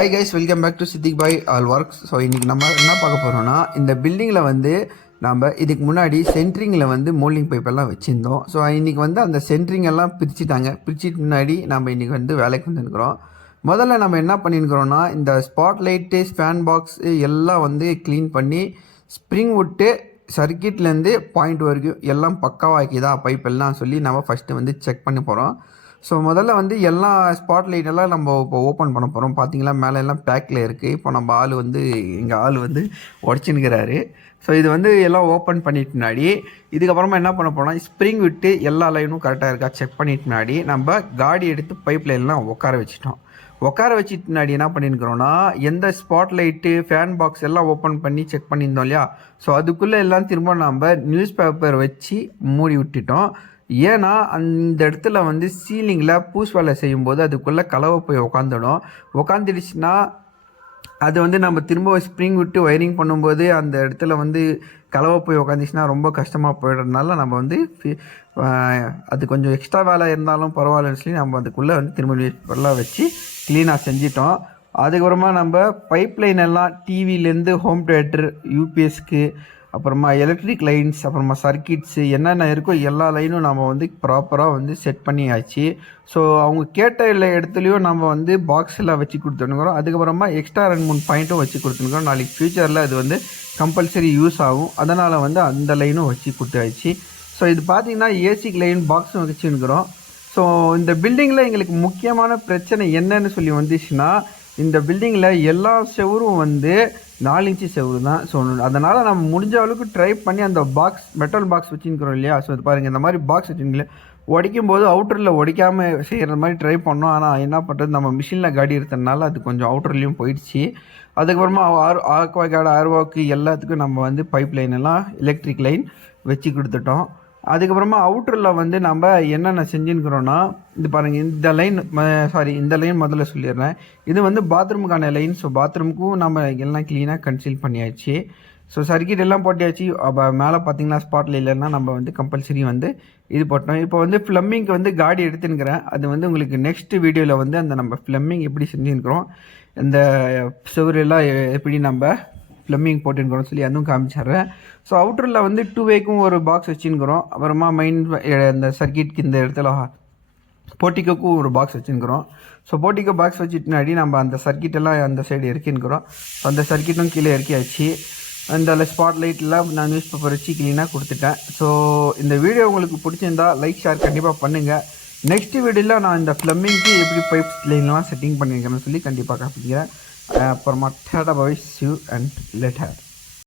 Hi guys, welcome back to Siddique Bhai all works. So இன்றைக்கி நம்ம என்ன பார்க்க போகிறோம்னா, இந்த பில்டிங்கில் வந்து நம்ம இதுக்கு முன்னாடி சென்ட்ரிங்கில் வந்து மோல்டிங் பைப்பெல்லாம் வச்சுருந்தோம். ஸோ இன்றைக்கி வந்து அந்த சென்ட்ரிங் எல்லாம் பிரிச்சுட்டாங்க. பிரிச்சுட்டு முன்னாடி நம்ம இன்றைக்கி வந்து வேலைக்கு வந்துருக்கிறோம். முதல்ல நம்ம என்ன பண்ணியிருக்கிறோன்னா, இந்த ஸ்பாட் லைட்டு, ஃபேன் பாக்ஸ் எல்லாம் வந்து க்ளீன் பண்ணி ஸ்ப்ரிங் விட்டு சர்க்கியூட்லேருந்து பாயிண்ட் வரைக்கும் எல்லாம் பக்காவாக்கிதா பைப் எல்லாம் சொல்லி நம்ம ஃபஸ்ட்டு வந்து செக் பண்ணி போகிறோம். ஸோ முதல்ல வந்து எல்லா ஸ்பாட் லைட்டெல்லாம் நம்ம இப்போ ஓப்பன் பண்ண போகிறோம். பார்த்தீங்களா, மேலே எல்லாம் பேக்கில் இருக்குது. இப்போ நம்ம எங்கள் ஆள் வந்து உடச்சின்னுக்கிறாரு. ஸோ இது வந்து எல்லாம் ஓப்பன் பண்ணிட்டு முன்னாடி இதுக்கப்புறமா என்ன பண்ண போனால், ஸ்ப்ரிங் விட்டு எல்லா லைனும் கரெக்டாக இருக்கா செக் பண்ணிட்டு முன்னாடி நம்ம காடி எடுத்து பைப் லைன்லாம் உட்கார வச்சுட்டோம். உட்கார வச்சுட்டு முன்னாடி என்ன பண்ணியிருக்கிறோன்னா, எந்த ஸ்பாட் லைட்டு, ஃபேன் பாக்ஸ் எல்லாம் ஓப்பன் பண்ணி செக் பண்ணியிருந்தோம் இல்லையா, ஸோ அதுக்குள்ளே எல்லாம் திரும்ப நம்ம நியூஸ் பேப்பர் வச்சு மூடி விட்டுட்டோம். ஏன்னா அந்த இடத்துல வந்து சீலிங்கில் பூஸ் வேலை செய்யும்போது அதுக்குள்ளே கலவை போய் உக்காந்துடுச்சுன்னா அது வந்து நம்ம திரும்ப ஸ்ப்ரிங் விட்டு ஒயரிங் பண்ணும்போது அந்த இடத்துல வந்து கலவை போய் உக்காந்துச்சுன்னா ரொம்ப கஷ்டமாக போயிடுறதுனால நம்ம வந்து அது கொஞ்சம் எக்ஸ்ட்ரா வேலை இருந்தாலும் பரவாயில்லன்னு சொல்லி நம்ம அதுக்குள்ளே வந்து திரும்ப வச்சு க்ளீனாக செஞ்சிட்டோம். அதுக்கப்புறமா நம்ம பைப் லைன் எல்லாம் டிவிலேருந்து ஹோம் தியேட்டர், யூபிஎஸ்க்கு, அப்புறமா எலக்ட்ரிக் லைன்ஸ், அப்புறமா சர்க்கிட்ஸு என்னென்ன இருக்கோ எல்லா லைனும் நம்ம வந்து ப்ராப்பராக வந்து செட் பண்ணியாச்சு. ஸோ அவங்க கேட்ட இடத்துலையும் நம்ம வந்து பாக்ஸில் வச்சு கொடுத்துருக்குறோம். அதுக்கப்புறமா எக்ஸ்ட்ரா 2-3 பாயிண்ட்டும் வச்சு கொடுத்துருக்குறோம். நாளைக்கு ஃப்யூச்சரில் அது வந்து கம்பல்சரி யூஸ் ஆகும். அதனால் வந்து அந்த லைனும் வச்சு கொடுத்தாச்சு. ஸோ இது பார்த்திங்கன்னா ஏசிக் லைன் பாக்ஸும் வச்சுருக்கிறோம். ஸோ இந்த பில்டிங்கில் எங்களுக்கு முக்கியமான பிரச்சனை என்னன்னு சொல்லி வந்துச்சுன்னா, இந்த பில்டிங்கில் எல்லா செவரும் வந்து 4 இன்ச்சு செவரு தான். ஸோ அதனால் நம்ம முடிஞ்ச அளவுக்கு ட்ரை பண்ணி அந்த பாக்ஸ், மெட்டல் பாக்ஸ் வச்சுருக்கிறோம் இல்லையா, ஸோ இது பாருங்கள், இந்த மாதிரி பாக்ஸ் வச்சுருங்களே உடைக்கும் போது அவுட்டரில் உடைக்காமல் செய்கிற மாதிரி ட்ரை பண்ணோம். ஆனால் என்ன பண்ணுறது, நம்ம மிஷினில் காடி எடுத்ததுனால அது கொஞ்சம் அவுட்டர்லேயும் போயிடுச்சு. அதுக்கப்புறமா ஆக்வாகார்டு, ஆர்வாக்கு எல்லாத்துக்கும் நம்ம வந்து பைப் லைன் எல்லாம் எலக்ட்ரிக் லைன் வச்சு கொடுத்துட்டோம். அதுக்கப்புறமா அவுட்டரில் வந்து நம்ம என்னென்ன செஞ்சுருக்கிறோன்னா, இது பாருங்கள், இந்த லைன் முதல்ல சொல்லிடுறேன். இது வந்து பாத்ரூமுக்கான லைன். ஸோ பாத்ரூமுக்கும் நம்ம எல்லாம் க்ளீனாக கன்சீல் பண்ணியாச்சு. ஸோ சர்க்கியூட் எல்லாம் போட்டியாச்சு. அப்போ மேலே பார்த்தீங்கன்னா ஸ்பாட்டில் இல்லைன்னா நம்ம வந்து கம்பல்சரி வந்து இது போட்டோம். இப்போ வந்து ப்ளம்பிங்க்கு வந்து காடி எடுத்துன்னுக்கிறேன். அது வந்து உங்களுக்கு நெக்ஸ்ட் வீடியோவில் வந்து அந்த நம்ம ப்ளம்பிங் எப்படி செஞ்சுருக்கிறோம், இந்த சுவரெல்லாம் எப்படி நம்ம ப்ளம்பிங் போட்டுருக்கிறோம் சொல்லி அதுவும் காமிச்சிட்றேன். ஸோ அவுட்டரில் வந்து 2 வேக்கும் ஒரு பாக்ஸ் வச்சுருக்கிறோம். அப்புறமா இந்த சர்க்கியூட்க்கு இந்த இடத்துல போர்ட்டிக்கோக்கும் ஒரு பாக்ஸ் வச்சுருக்கிறோம். ஸோ போர்ட்டிக்கோ பாக்ஸ் வச்சுட்டு முன்னாடி நம்ம அந்த சர்க்கியூட்டெல்லாம் அந்த சைடு இறக்கின்னுக்கிறோம். ஸோ அந்த சர்க்கியூட்டும் கீழே இறக்கியாச்சு. அந்த ஸ்பாட் லைட்லாம் நான் நியூஸ் பேப்பர் வச்சு க்ளீனாக கொடுத்துட்டேன். ஸோ இந்த வீடியோ உங்களுக்கு பிடிச்சிருந்தா லைக், ஷேர் கண்டிப்பாக பண்ணுங்கள். நெக்ஸ்ட் வீடியோவில் நான் இந்த ப்ளம்பிங்க்கு எப்படி பைப் லைன்லாம் செட்டிங் பண்ணியிருக்கேன்னு சொல்லி கண்டிப்பாக காப்பிக்கிறேன். அப்புறமா டாடா பாய், சி யூ அண்ட் லேட்டர்.